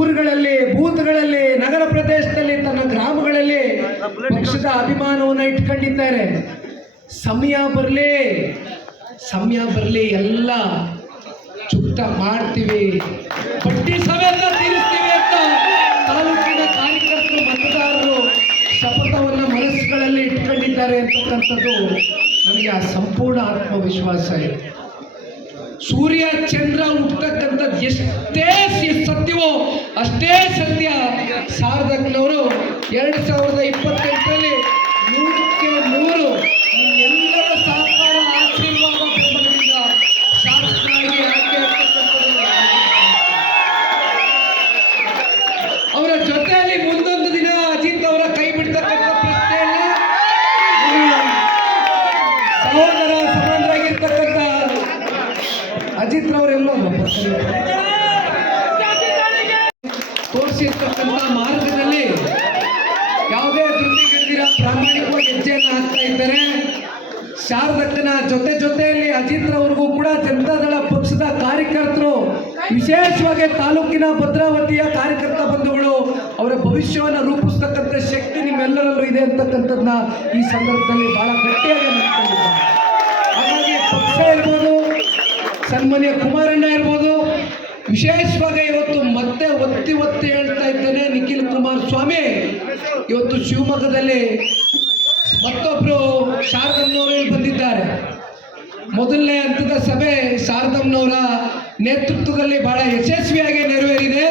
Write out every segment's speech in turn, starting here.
ಊರುಗಳಲ್ಲಿ, ಬೂತ್ಗಳಲ್ಲಿ, ನಗರ ಪ್ರದೇಶದಲ್ಲಿ, ತನ್ನ ಗ್ರಾಮಗಳಲ್ಲಿ ಪಕ್ಷದ ಅಭಿಮಾನವನ್ನು ಇಟ್ಕೊಂಡಿದ್ದಾರೆ. ಸಮಯ ಬರಲಿ ಎಲ್ಲ ಚುಕ್ತ ಮಾಡ್ತೀವಿ, ಪಟ್ಟಿ ಸಮೇತ ತೀರಿಸ್ತೀವಿ ಅಂತ ತಾಲೂಕಿನ ಕಾರ್ಯಕರ್ತರು, ಮತದಾರರು ಶಪಥವನ್ನು ಮನಸ್ಸುಗಳಲ್ಲಿ ಇಟ್ಕೊಂಡಿದ್ದಾರೆ ಅಂತಕ್ಕಂಥದ್ದು ನನಗೆ ಆ ಸಂಪೂರ್ಣ ಆತ್ಮವಿಶ್ವಾಸ ಇದೆ. ಸೂರ್ಯ ಚಂದ್ರ ಹುಟ್ಟತಕ್ಕಂಥದ್ದು ಎಷ್ಟೇ ಸತ್ಯವೋ ಅಷ್ಟೇ ಸತ್ಯ. ಶಾರದಕ್ಕನವರು 2028ರಲ್ಲಿ 100ಕ್ಕೆ 100 ಎಲ್ಲರ ಸಹಕಾರ, ಆಶೀರ್ವಾದ ಬೆಂಬಲದಿಂದ ಶಾಸಕರಾಗಿ ಆಯ್ಕೆ ಆಗ್ತಕ್ಕಂಥದ್ದು. ಅವರ ಜೊತೆಯಲ್ಲಿ ಮುಂದೊಂದು ದಿನ ಅಜಿತ್ ಅವರ ಕೈ ಬಿಡ್ತಕ್ಕಂಥ ಪ್ರಶ್ನೆ ಇಲ್ಲ. ಸಹೋದರ ಸಮಾನರಾಗಿರ್ತಕ್ಕಂಥ ಅಜಿತ್ ರವರೆಲ್ಲೋ ತೋರಿಸಿರ್ತಕ್ಕಂಥ ಮಾರ್ಗದಲ್ಲಿ ಯಾವುದೇ ಧೃತಿಗಿಳಿದಿರ ಪ್ರಾಮಾಣಿಕವಾಗಿ ಹೆಜ್ಜೆಯನ್ನು ಹಾಕ್ತಾ ಇದ್ದಾರೆ. ಶಾರದಕ್ಕನ ಜೊತೆಯಲ್ಲಿ ಅಜಿತ್ ರವರಿಗೂ ಕೂಡ ಜನತಾದಳ ಪಕ್ಷದ ಕಾರ್ಯಕರ್ತರು, ವಿಶೇಷವಾಗಿ ತಾಲೂಕಿನ ಭದ್ರಾವತಿಯ ಕಾರ್ಯಕರ್ತ ಬಂಧುಗಳು, ಅವರ ಭವಿಷ್ಯವನ್ನು ರೂಪಿಸ್ತಕ್ಕಂಥ ಶಕ್ತಿ ನಿಮ್ಮೆಲ್ಲರಲ್ಲೂ ಇದೆ ಅಂತಕ್ಕಂಥದ್ದನ್ನ ಈ ಸಂದರ್ಭದಲ್ಲಿ ಬಹಳ ಗಟ್ಟಿಯಾಗಿ ಅನಿಸ್ಕೊಂಡಿದ್ದಾರೆ. ಹಾಗಾಗಿ ಪಕ್ಷ ಇರ್ಬೋದು, ಸನ್ಮಾನ್ಯ ಕುಮಾರಣ್ಣ ಇರ್ಬೋದು, ವಿಶೇಷವಾಗಿ ಇವತ್ತು ಮತ್ತೆ ಒತ್ತಿ ಹೇಳ್ತಾ ಇದ್ದೇನೆ, ನಿಖಿಲ್ ಕುಮಾರಸ್ವಾಮಿ ಇವತ್ತು ಶಿವಮೊಗ್ಗದಲ್ಲಿ ಮತ್ತೊಬ್ಬರು ಶಾರದಮ್ಮನವರು ಬಂದಿದ್ದಾರೆ. ಮೊದಲನೇ ಹಂತದ ಸಭೆ ಶಾರದಮ್ಮನವರ ನೇತೃತ್ವದಲ್ಲಿ ಬಹಳ ಯಶಸ್ವಿಯಾಗಿ ನೆರವೇರಿದೆ.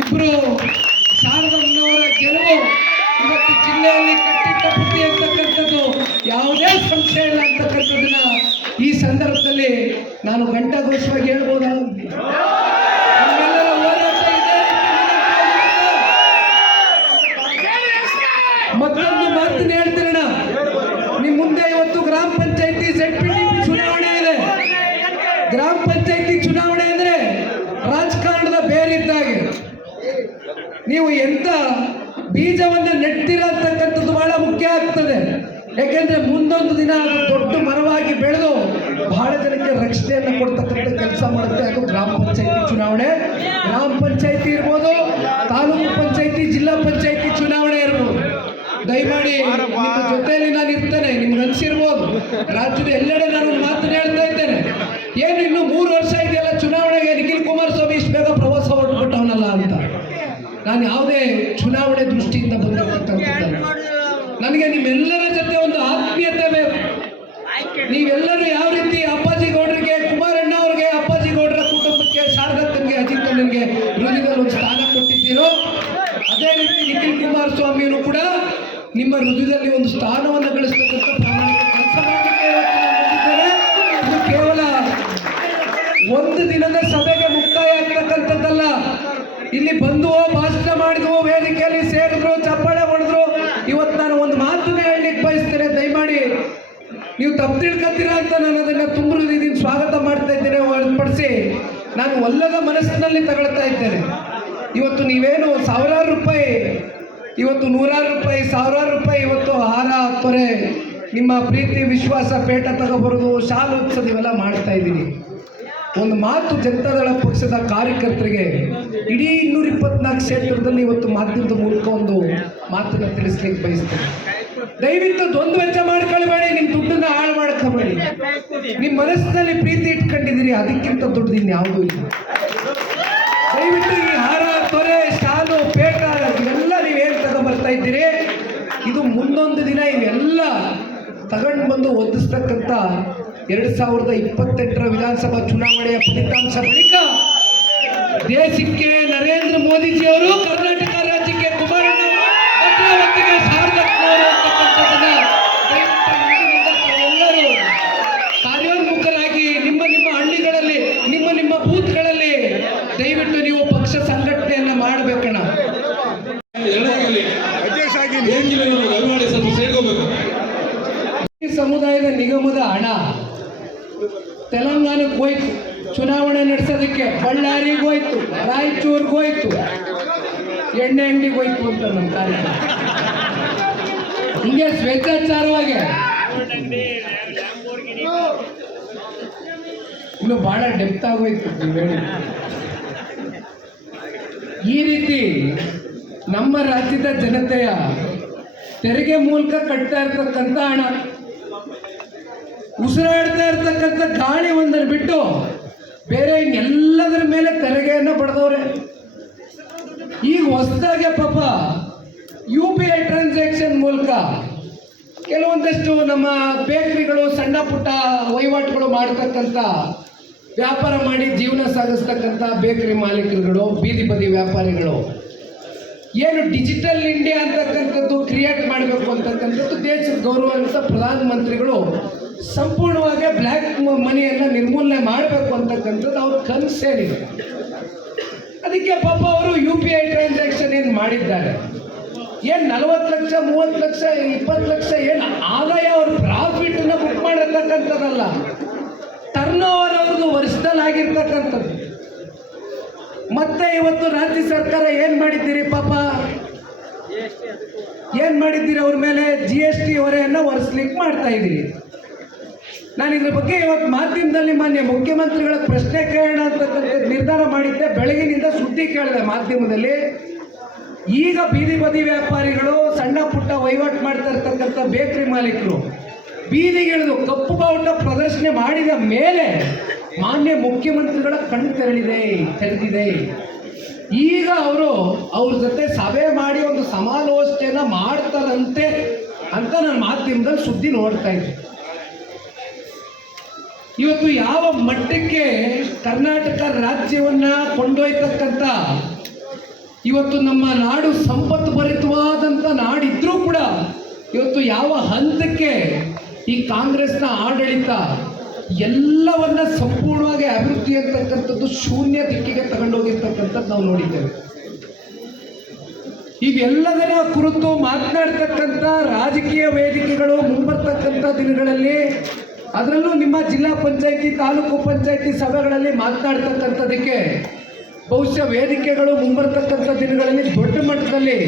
ಇಬ್ಬರು ಶಾರದಮ್ಮನವರ ಗೆಲುವು ಇವತ್ತು ಜಿಲ್ಲೆಯಲ್ಲಿ ಕಟ್ಟಿಟ್ಟ ಬುದ್ಧಿ ಅಂತಕ್ಕಂಥದ್ದು ಯಾವುದೇ ಸಂಶಯ ಇಲ್ಲ ಅಂತಕ್ಕಂಥದ್ದನ್ನ ಈ ಸಂದರ್ಭದಲ್ಲಿ ನಾನು ಘಂಟಾಘೋಷವಾಗಿ ಹೇಳ್ಬೋದಾ? ನಮ್ಮೆಲ್ಲರ ಹೋರಾಟ ಇದೆ. ಮತ್ತೊಂದು ಮಾತನ್ನ ಹೇಳ್ತೀರಣ, ನಿಮ್ಮ ಮುಂದೆ ಇವತ್ತು ಗ್ರಾಮ ಪಂಚಾಯತಿ ZPDP ಚುನಾವಣೆ ಇದೆ. ಗ್ರಾಮ ಪಂಚಾಯತಿ ಚುನಾವಣೆ ಅಂದ್ರೆ ರಾಜಕಾರಣದ ಬೇರಿದ್ದಾಗೆ. ನೀವು ಎಂತ ಬೀಜವನ್ನು ನೆಡ್ತೀರಾ ಅಂತಕ್ಕಂಥದ್ದು ಬಹಳ ಮುಖ್ಯ ಆಗ್ತದೆ. ಯಾಕೆಂದ್ರೆ ಮುಂದೊಂದು ದಿನ ಅದು ದೊಡ್ಡ ಮರವಾಗಿ ಬೆಳೆದು ಬಹಳ ಜನಕ್ಕೆ ರಕ್ಷಣೆಯನ್ನು ಕೊಡ್ತಕ್ಕಂಥ ಕೆಲಸ ಮಾಡುತ್ತೆ. ಅದು ಗ್ರಾಮ ಪಂಚಾಯತಿ ಚುನಾವಣೆ. ಗ್ರಾಮ ಪಂಚಾಯತಿ ಇರ್ಬೋದು, ತಾಲೂಕು ಪಂಚಾಯತಿ, ಜಿಲ್ಲಾ ಪಂಚಾಯತಿ ಚುನಾವಣೆ ಇರ್ಬೋದು. ದಯಮಾಡಿ ನಿಮ್ಮ ಜೊತೆಯಲ್ಲಿ ನಾನು ಇರ್ತೇನೆ. ನಿಮ್ಗೆ ಅನ್ಸಿರ್ಬೋದು, ರಾಜ್ಯದ ಎಲ್ಲೆಡೆ ನಾನು ಮಾತನ್ನು ಹೇಳ್ತಾ ಇದ್ದೇನೆ. ಏನು ಇನ್ನು 3 ವರ್ಷ ಇದೆಯಲ್ಲ ಚುನಾವಣೆಗೆ, ನಿಖಿಲ್ ಕುಮಾರಸ್ವಾಮಿ ಇಷ್ಟು ಬೇಗ ಪ್ರವಾಸ ಹೊರಟುಬಿಟ್ಟವನಲ್ಲ ಅಂತ ನಾನು ಯಾವುದೇ ಚುನಾವಣೆ ದೃಷ್ಟಿಯಿಂದ ಬಂದಿರ್ತಕ್ಕಂಥದ್ದಲ್ಲ. ನನಗೆ ನಿಮ್ಮೆಲ್ಲರ ಜೊತೆ ಒಂದು ಆತ್ಮೀಯತೆ ಬೇಕು. ನೀವೆಲ್ಲರೂ ಯಾವ ರೀತಿ ಅಪ್ಪಾಜಿ ಗೌಡರಿಗೆ, ಕುಮಾರಣ್ಣ ಅವ್ರಿಗೆ, ಅಪ್ಪಾಜಿ ಗೌಡರ ಕುಟುಂಬಕ್ಕೆ, ಶಾರದಕ್ಕನಿಗೆ, ಅಜಿತ್ ಅಣ್ಣನಿಗೆ ಹೃದಯದಲ್ಲಿ ಒಂದು ಸ್ಥಾನ ಕೊಟ್ಟಿದ್ದೀರೋ, ಅದೇ ರೀತಿ ನಿಖಿಲ್ ಕುಮಾರಸ್ವಾಮಿಯವರು ಕೂಡ ನಿಮ್ಮ ಹೃದಯದಲ್ಲಿ ಒಂದು ಸ್ಥಾನವನ್ನು ಗಳಿಸ್ತಕ್ಕಂಥ ಪ್ರಾಮಾಣಿಕ ಕೆಲಸ ಮಾಡಲಿಕ್ಕೆ ಬಂದಿದ್ದಾರೆ. ಇದು ಕೇವಲ ಒಂದು ದಿನದ ಸಭೆಗೆ ಮುಕ್ತಾಯ ಆಗ್ತಕ್ಕಂಥದ್ದಲ್ಲ. ಇಲ್ಲಿ ಬಂದುವೋ, ಭಾಷಣ ಮಾಡಿದ್ವೋ, ವೇದಿಕೆಯಲ್ಲಿ ಸೇರಿದ್ರು, ಚಪ್ಪಾಳೆ ಹೊಡೆದ್ರು. ಇವತ್ತು ನಾನು ಒಂದು ಮಾತನ್ನ ಹೇಳಲಿಕ್ಕೆ ಬಯಸ್ತೇನೆ. ದಯಮಾಡಿ ನೀವು ತಪ್ಪು ತಿಳ್ಕೊತೀರಾ ಅಂತ ನಾನು ಅದನ್ನು ತುಂಬ ಹೃದಯದಿಂದ ಸ್ವಾಗತ ಮಾಡ್ತಾ ಇದ್ದೇನೆ ಹೊರತುಪಡಿಸಿ ನಾನು ಒಲ್ಲದ ಮನಸ್ಸಿನಲ್ಲಿ ತಗೊಳ್ತಾ ಇದ್ದೇನೆ. ಇವತ್ತು ನೀವೇನು ಸಾವಿರಾರು ರೂಪಾಯಿ, ಇವತ್ತು ನೂರಾರು ರೂಪಾಯಿ, ಸಾವಿರಾರು ರೂಪಾಯಿ ಇವತ್ತು ಹಾರ, ತೊರೆ, ನಿಮ್ಮ ಪ್ರೀತಿ ವಿಶ್ವಾಸ ಪೇಟ ತಗೊಬರೋದು, ಶಾಲು ಉತ್ಸವ ಇವೆಲ್ಲ ಮಾಡ್ತಾ ಇದ್ದೀನಿ. ಒಂದು ಮಾತು ಜನತಾದಳ ಪಕ್ಷದ ಕಾರ್ಯಕರ್ತರಿಗೆ ಇಡೀ 224 ಕ್ಷೇತ್ರದಲ್ಲಿ ಇವತ್ತು ಮಾಧ್ಯಮದ ಮೂಲಕ ಒಂದು ಮಾತನ್ನು ತಿಳಿಸ್ಲಿಕ್ಕೆ ಬಯಸ್ತೇನೆ. ದಯವಿಟ್ಟು ದ್ವಂದ್ವ ವೆಚ್ಚ ಮಾಡ್ಕೊಳ್ಬೇಡಿ, ನಿಮ್ಮ ದುಡ್ಡನ್ನು ಹಾಳು ಮಾಡ್ಕೋಬೇಡಿ. ನಿಮ್ಮ ಮನಸ್ಸಿನಲ್ಲಿ ಪ್ರೀತಿ ಇಟ್ಕೊಂಡಿದ್ದೀರಿ, ಅದಕ್ಕಿಂತ ದುಡ್ಡು ಇನ್ಯಾವುದೂ ಇಲ್ಲ. ದಯವಿಟ್ಟು ಈ ಹಾರ, ತೊರೆ, ಶಾಲು, ಪೇಟ ಇವೆಲ್ಲ ನೀವೇನು ತಗೊಂಡ್ಬರ್ತಾ ಇದ್ದೀರಿ, ಇದು ಮುಂದೊಂದು ದಿನ ಇವೆಲ್ಲ ತಗೊಂಡು ಬಂದು ಒದಿಸ್ತಕ್ಕಂಥ 2028ರ ವಿಧಾನಸಭಾ ಚುನಾವಣೆಯ ಫಲಿತಾಂಶ ಬಳಿಕ ದೇಶಕ್ಕೆ ನರೇಂದ್ರ ಮೋದಿಜಿಯವರು, ಕರ್ನಾಟಕ ರಾಜ್ಯಕ್ಕೆ ಕುಮಾರಣ್ಣ, ಭದ್ರಾವತಿಗೆ ಶಾರದಕ್ಕನವರು ಅಂತಕ್ಕಂಥದ್ದನ್ನ ಎಲ್ಲರೂ ಕಾರ್ಯೋನ್ಮುಖರಾಗಿ ನಿಮ್ಮ ಹಳ್ಳಿಗಳಲ್ಲಿ, ನಿಮ್ಮ ಬೂತ್ಗಳಲ್ಲಿ ದಯವಿಟ್ಟು ನೀವು ಪಕ್ಷ ಸಂಘಟನೆಯನ್ನ ಮಾಡಬೇಕಣ್ಣ. ಈ ಸಮುದಾಯದ ನಿಗಮದ ಹಣ ತೆಲಂಗಾಣಕ್ಕೆ ಹೋಯ್ತು, ಚುನಾವಣೆ ನಡೆಸೋದಕ್ಕೆ. ಬಳ್ಳಾರಿಗೆ ಹೋಯ್ತು, ರಾಯಚೂರ್ಗೆ ಹೋಯ್ತು, ಎಣ್ಣೆ ಅಂಗಡಿಗೆ ಹೋಯ್ತು ಅಂತ ನಮ್ಮ ಕಾರ್ಯಕ್ರಮ. ಹಿಂಗೆ ಸ್ವೇಚ್ಛಾಚಾರವಾಗಿ ಇನ್ನು ಬಹಳ ಡೆಪ್ತ್ ಆಗೋಯ್ತು ನೀವು ಹೇಳಿ. ಈ ರೀತಿ ನಮ್ಮ ರಾಜ್ಯದ ಜನತೆಯ ತೆರಿಗೆ ಮೂಲಕ ಕಟ್ತಾ ಇರ್ತಕ್ಕಂಥ ಹಣ, ಉಸಿರಾಡ್ತಾ ಇರ್ತಕ್ಕಂಥ ಗಾಳಿ ಒಂದನ್ನು ಬಿಟ್ಟು ಬೇರೆ ಎಲ್ಲದರ ಮೇಲೆ ತೆರಿಗೆಯನ್ನು ಪಡೆದವ್ರೆ. ಈಗ ಹೊಸದಾಗೆ ಪಾಪ UPI ಟ್ರಾನ್ಸಾಕ್ಷನ್ ಮೂಲಕ ಕೆಲವೊಂದಷ್ಟು ನಮ್ಮ ಬೇಕರಿಗಳು, ಸಣ್ಣ ಪುಟ್ಟ ವಹಿವಾಟುಗಳು ಮಾಡತಕ್ಕಂಥ, ವ್ಯಾಪಾರ ಮಾಡಿ ಜೀವನ ಸಾಗಿಸ್ತಕ್ಕಂಥ ಬೇಕರಿ ಮಾಲೀಕರುಗಳು, ಬೀದಿ ಬದಿ ವ್ಯಾಪಾರಿಗಳು ಏನು ಡಿಜಿಟಲ್ ಇಂಡಿಯಾ ಅಂತಕ್ಕಂಥದ್ದು ಕ್ರಿಯೇಟ್ ಮಾಡಬೇಕು ಅಂತಕ್ಕಂಥದ್ದು ದೇಶದ ಗೌರವ ಅಂತ ಪ್ರಧಾನಮಂತ್ರಿಗಳು ಸಂಪೂರ್ಣವಾಗಿ ಬ್ಲ್ಯಾಕ್ ಮನಿಯನ್ನು ನಿರ್ಮೂಲನೆ ಮಾಡಬೇಕು ಅಂತಕ್ಕಂಥದ್ದು ಅವ್ರ ಕನಸೇನಿದೆ. ಅದಕ್ಕೆ ಪಾಪ ಅವರು UPI ಟ್ರಾನ್ಸಾಕ್ಷನ್ ಏನು ಮಾಡಿದ್ದಾರೆ, ಏನು 40 ಲಕ್ಷ 30 ಲಕ್ಷ 20 ಲಕ್ಷ ಏನು ಆದಾಯ ಅವ್ರ ಪ್ರಾಫಿಟನ್ನು ಬುಕ್ ಮಾಡಿರ್ತಕ್ಕಂಥದ್ದಲ್ಲ, ಟರ್ನ್ ಓವರ್ ಅವ್ರದ್ದು ವರ್ಷದಲ್ಲಿ ಆಗಿರ್ತಕ್ಕಂಥದ್ದು. ಮತ್ತೆ ಇವತ್ತು ರಾಜ್ಯ ಸರ್ಕಾರ ಏನು ಮಾಡಿದ್ದೀರಿ ಪಾಪ, ಏನು ಮಾಡಿದ್ದೀರಿ, ಅವ್ರ ಮೇಲೆ GST ಹೊರೆಯನ್ನು ಹೊರಿಸ್ಲಿಕ್ಕೆ ಮಾಡ್ತಾ ಇದ್ದೀರಿ. ನಾನು ಇದ್ರ ಬಗ್ಗೆ ಇವತ್ತು ಮಾಧ್ಯಮದಲ್ಲಿ ಮಾನ್ಯ ಮುಖ್ಯಮಂತ್ರಿಗಳ ಪ್ರಶ್ನೆ ಕೇಳೋಣ ಅಂತಕ್ಕಂಥ ನಿರ್ಧಾರ ಮಾಡಿದ್ದೆ. ಬೆಳಗಿನಿಂದ ಸುದ್ದಿ ಕೇಳಿದೆ ಮಾಧ್ಯಮದಲ್ಲಿ. ಈಗ ಬೀದಿ ಬದಿ ವ್ಯಾಪಾರಿಗಳು, ಸಣ್ಣ ಪುಟ್ಟ ವಹಿವಾಟು ಮಾಡ್ತಾ ಇರ್ತಕ್ಕಂಥ ಬೇಕರಿ ಮಾಲೀಕರು ಬೀದಿಗಿಳಿದು ಕಪ್ಪು ಬಾವುಟ ಪ್ರದರ್ಶನ ಮಾಡಿದ ಮೇಲೆ ಮಾನ್ಯ ಮುಖ್ಯಮಂತ್ರಿಗಳ ಕಣ್ಣು ತೆರೆದಿದೆ. ಈಗ ಅವರು ಅವ್ರ ಜೊತೆ ಸಭೆ ಮಾಡಿ ಒಂದು ಸಮಾಲೋಚನೆಯನ್ನ ಮಾಡ್ತಾರಂತೆ ಅಂತ ನಾನು ಮಾಧ್ಯಮದಲ್ಲಿ ಸುದ್ದಿ ನೋಡ್ತಾ ಇದ್ದೆ. ಇವತ್ತು ಯಾವ ಮಟ್ಟಕ್ಕೆ ಕರ್ನಾಟಕ ರಾಜ್ಯವನ್ನ ಕೊಂಡೊಯ್ತಕ್ಕಂಥ, ಇವತ್ತು ನಮ್ಮ ನಾಡು ಸಂಪತ್ತು ಭರಿತವಾದಂಥ ನಾಡಿದ್ರೂ ಕೂಡ ಇವತ್ತು ಯಾವ ಹಂತಕ್ಕೆ ಈ ಕಾಂಗ್ರೆಸ್ನ ಆಡಳಿತ ಎಲ್ಲವನ್ನ ಸಂಪೂರ್ಣವಾಗಿ ಅಭಿವೃದ್ಧಿ ಅಂತಕ್ಕಂಥದ್ದು ಶೂನ್ಯ ದಿಕ್ಕಿಗೆ ತಗೊಂಡೋಗಿರ್ತಕ್ಕಂಥದ್ದು ನಾವು ನೋಡಿದ್ದೇವೆ. ಇವೆಲ್ಲದರ ಕುರಿತು ಮಾತನಾಡ್ತಕ್ಕಂಥ ರಾಜಕೀಯ ವೇದಿಕೆಗಳು ಮುಂಬರ್ತಕ್ಕಂಥ ದಿನಗಳಲ್ಲಿ, ಅದರಲ್ಲೂ ನಿಮ್ಮ ಜಿಲ್ಲಾ ಪಂಚಾಯಿತಿ, ತಾಲೂಕು ಪಂಚಾಯಿತಿ ಸಭೆಗಳಲ್ಲಿ ಮಾತನಾಡ್ತಕ್ಕಂಥದಕ್ಕೆ ಬಹುಶಃ ವೇದಿಕೆಗಳು ಮುಂಬರ್ತಕ್ಕಂಥ ದಿನಗಳಲ್ಲಿ ದೊಡ್ಡ ಮಟ್ಟದಲ್ಲಿ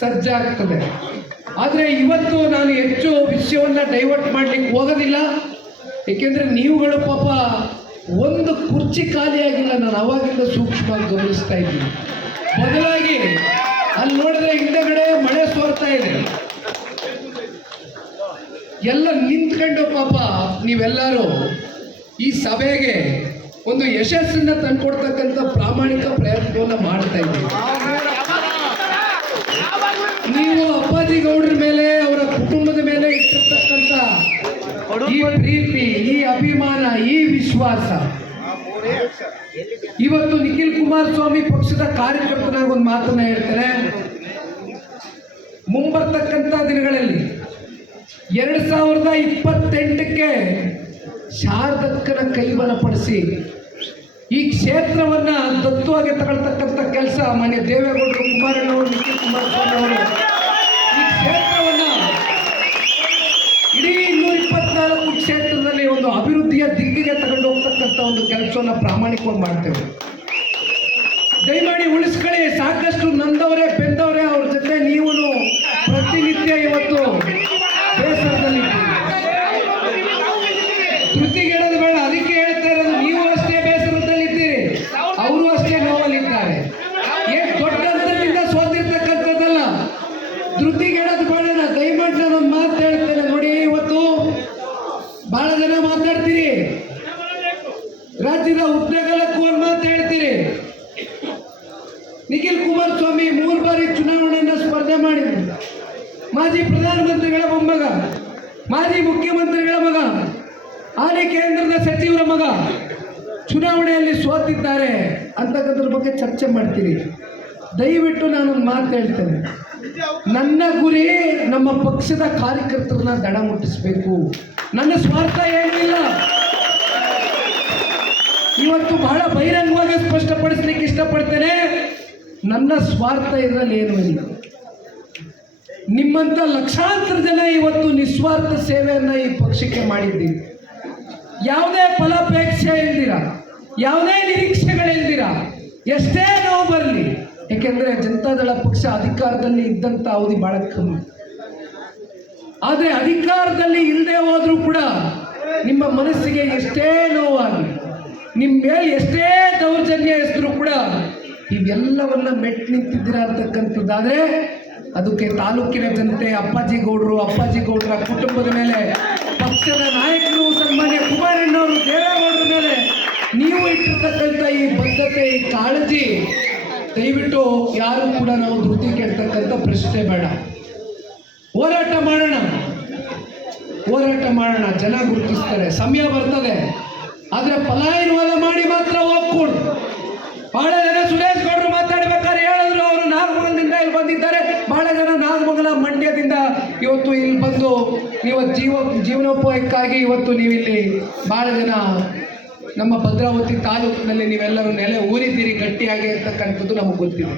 ಸಜ್ಜಾಗ್ತದೆ. ಆದರೆ ಇವತ್ತು ನಾನು ಹೆಚ್ಚು ವಿಷಯವನ್ನು ಡೈವರ್ಟ್ ಮಾಡಲಿಕ್ಕೆ ಹೋಗೋದಿಲ್ಲ. ಏಕೆಂದರೆ ನೀವುಗಳು ಪಾಪ ಒಂದು ಕುರ್ಚಿ ಖಾಲಿಯಾಗಿಲ್ಲ, ನಾನು ಅವಾಗಿಂದ ಸೂಕ್ಷ್ಮವಾಗಿ ಗಮನಿಸ್ತಾ ಇದ್ದೀನಿ. ಬದಲಾಗಿ ಅಲ್ಲಿ ನೋಡಿದ್ರೆ ಹಿಂದಗಡೆ ಮಳೆ ಸೋರ್ತಾ ಇದೆ, ಎಲ್ಲ ನಿಂತ್ಕೊಂಡು ಪಾಪ ನೀವೆಲ್ಲರೂ ಈ ಸಭೆಗೆ ಒಂದು ಯಶಸ್ಸನ್ನು ತಂದುಕೊಡ್ತಕ್ಕಂಥ ಪ್ರಾಮಾಣಿಕ ಪ್ರಯತ್ನವನ್ನು ಮಾಡ್ತಾ ಇದ್ದೀವಿ. ನೀವು ಅಪ್ಪಾಜಿ ಗೌಡ್ರ ಮೇಲೆ, ಅವರ ಕುಟುಂಬದ ಮೇಲೆ ಇಟ್ಟಿರ್ತಕ್ಕಂಥ ಈ ಪ್ರೀತಿ, ಈ ಅಭಿಮಾನ, ಈ ವಿಶ್ವಾಸ, ಇವತ್ತು ನಿಖಿಲ್ ಕುಮಾರಸ್ವಾಮಿ ಪಕ್ಷದ ಕಾರ್ಯಕರ್ತನಾಗ ಒಂದು ಮಾತನ್ನ ಹೇಳ್ತಾರೆ. ಮುಂಬರ್ತಕ್ಕಂಥ ದಿನಗಳಲ್ಲಿ 2028ಕ್ಕೆ ಶಾರದಕ್ಕನ ಕೈಬಲಪಡಿಸಿ ಈ ಕ್ಷೇತ್ರವನ್ನ ದತ್ತವಾಗಿ ತಗೊಳ್ತಕ್ಕಂಥ ಕೆಲಸ ಮಾನ್ಯ ದೇವೇಗೌಡರು, ಕುಮಾರಣ್ಣವರು, ನಿಖಿಲ್ ಕುಮಾರಸ್ವಾಮಿ ಅವರು ಈ ಕ್ಷೇತ್ರವನ್ನ ಇಡೀ 224 ಕ್ಷೇತ್ರದಲ್ಲಿ ಒಂದು ಅಭಿವೃದ್ಧಿಯ ದಿಕ್ಕಿಗೆ ತಗೊಂಡು ಹೋಗ್ತಕ್ಕಂಥ ಒಂದು ಕೆಲಸವನ್ನು ಪ್ರಾಮಾಣಿಕವಾಗಿ ಮಾಡ್ತೇವೆ. ದಯಮಾಡಿ ಉಳಿಸ್ಕೊಳ್ಳಿ. ಸಾಕಷ್ಟು ನಂದವರೇ ಬೆಂದವರೇ ಅವ್ರ ಜೊತೆ ನೀವು ಪ್ರತಿನಿತ್ಯ ಇವತ್ತು ಬೇಸರದಲ್ಲಿ ಧೃತಿಗೆಡೋದು ಬೇಡ. ಅದಕ್ಕೆ ಹೇಳ್ತಾ ಇರೋದು, ನೀವು ಅಷ್ಟೇ ಬೇಸರದಲ್ಲಿದ್ದೀರಿ, ಅವರು ಅಷ್ಟೇ ನೋವಲ್ಲಿದ್ದಾರೆ. ಏನು ದೊಡ್ಡ ಅಂತರಿಂದ ಸೋತಿರ್ತಕ್ಕಂಥದ್ದಲ್ಲ. ಧೃತಿಗೆಡೋದು ಬೇಡ. ದಯಮಾಡಿ ನಾನೊಂದು ಮಾತು ಹೇಳ್ತೇನೆ ನೋಡಿ. ಇವತ್ತು ಬಹಳ ಜನ ಮಾತಾಡ್ತೀರಿ, ರಾಜ್ಯದ ಉದ್ಯೋಗಕ್ಕೂ ಒಂದು ಮಾತು ಹೇಳ್ತೀರಿ. ನಿಖಿಲ್ ಕುಮಾರಸ್ವಾಮಿ 3 ಬಾರಿ ಚುನಾವಣೆಯನ್ನು ಸ್ಪರ್ಧೆ ಮಾಡಿದ್ರು. ಮಾಜಿ ಪ್ರಧಾನಮಂತ್ರಿಗಳ ಮೊಮ್ಮಗ, ಮಾಜಿ ಮುಖ್ಯಮಂತ್ರಿಗಳ ಮಗ, ಹಾಲಿ ಕೇಂದ್ರದ ಸಚಿವರ ಮಗ ಚುನಾವಣೆಯಲ್ಲಿ ಸೋತಿದ್ದಾರೆ ಅಂತಕ್ಕಂಥದ್ರ ಬಗ್ಗೆ ಚರ್ಚೆ ಮಾಡ್ತೀರಿ. ದಯವಿಟ್ಟು ನಾನೊಂದು ಮಾತು ಹೇಳ್ತೇನೆ. ನನ್ನ ಗುರಿ ನಮ್ಮ ಪಕ್ಷದ ಕಾರ್ಯಕರ್ತರನ್ನ ದಡ ಮುಟ್ಟಿಸಬೇಕು. ನನ್ನ ಸ್ವಾರ್ಥ ಏನಿಲ್ಲ. ಇವತ್ತು ಬಹಳ ಬಹಿರಂಗವಾಗಿ ಸ್ಪಷ್ಟಪಡಿಸ್ಲಿಕ್ಕೆ ಇಷ್ಟಪಡ್ತೇನೆ, ನನ್ನ ಸ್ವಾರ್ಥ ಇದರಲ್ಲಿ ಏನೂ ಇಲ್ಲ. ನಿಮ್ಮಂಥ ಲಕ್ಷಾಂತರ ಜನ ಇವತ್ತು ನಿಸ್ವಾರ್ಥ ಸೇವೆಯನ್ನು ಈ ಪಕ್ಷಕ್ಕೆ ಮಾಡಿದ್ದೀವಿ. ಯಾವುದೇ ಫಲಾಪೇಕ್ಷೆ ಇಲ್ದಿರ, ಯಾವುದೇ ನಿರೀಕ್ಷೆಗಳಿಲ್ದಿರ, ಎಷ್ಟೇ ನೋವು ಬರಲಿ. ಏಕೆಂದರೆ ಜನತಾದಳ ಪಕ್ಷ ಅಧಿಕಾರದಲ್ಲಿ ಇದ್ದಂಥ ಅವಧಿ ಬಹಳ ಕಮ್ಮಿ. ಆದರೆ ಅಧಿಕಾರದಲ್ಲಿ ಇಲ್ಲದೆ ಹೋದರೂ ಕೂಡ ನಿಮ್ಮ ಮನಸ್ಸಿಗೆ ಎಷ್ಟೇ ನೋವಾಗಲಿ, ನಿಮ್ಮ ಮೇಲೆ ಎಷ್ಟೇ ದೌರ್ಜನ್ಯ ಎಸರು ಕೂಡ ಇವೆಲ್ಲವನ್ನ ಮೆಟ್ಟು ನಿಂತಿದ್ದೀರಾ ಅಂತಕ್ಕಂಥದ್ದಾದರೆ ಅದಕ್ಕೆ ತಾಲೂಕಿನ ಜನತೆ, ಅಪ್ಪಾಜಿ ಗೌಡರ ಕುಟುಂಬದ ಮೇಲೆ, ಪಕ್ಷದ ನಾಯಕರು ಸನ್ಮಾನ್ಯ ಕುಮಾರಣ್ಣವರು, ದೇವೇಗೌಡರ ಮೇಲೆ ನೀವು ಇಟ್ಟಿರ್ತಕ್ಕಂಥ ಈ ಬದ್ಧತೆ, ಈ ಕಾಳಜಿ, ದಯವಿಟ್ಟು ಯಾರು ಕೂಡ ನಾವು ಧೃತಿ ಕೆಡ್ತಕ್ಕಂಥ ಪ್ರಶ್ನೆ ಬೇಡ. ಹೋರಾಟ ಮಾಡೋಣ, ಜನ ಗುರುತಿಸ್ತಾರೆ, ಸಮಯ ಬರ್ತದೆ. ಆದರೆ ಪಲಾಯನವಾದ ಮಾಡಿ ಮಾತ್ರ ಹೋಗ್ಕೊಡು. ಬಹಳ ಜನ ಸುರೇಶ್ ಗೌಡರು ಮಾತಾಡ್ಬೇಕಾದ್ರೆ ಹೇಳಿದ್ರು, ಅವರು ನಾಗಮಂಗಲದಿಂದ ಇಲ್ಲಿ ಬಂದಿದ್ದಾರೆ. ಬಹಳ ಜನ ನಾಗಮಂಗಲ, ಮಂಡ್ಯದಿಂದ ಇವತ್ತು ಇಲ್ಲಿ ಬಂದು ನೀವು ಜೀವನೋಪಾಯಕ್ಕಾಗಿ ಇವತ್ತು ನೀವಿಲ್ಲಿ ಬಹಳ ಜನ ನಮ್ಮ ಭದ್ರಾವತಿ ತಾಲೂಕಿನಲ್ಲಿ ನೀವೆಲ್ಲರೂ ನೆಲೆ ಊರಿದ್ದೀರಿ ಗಟ್ಟಿಯಾಗಿ ಅಂತಕ್ಕಂಥದ್ದು ನಮಗೆ ಗೊತ್ತಿದೆ.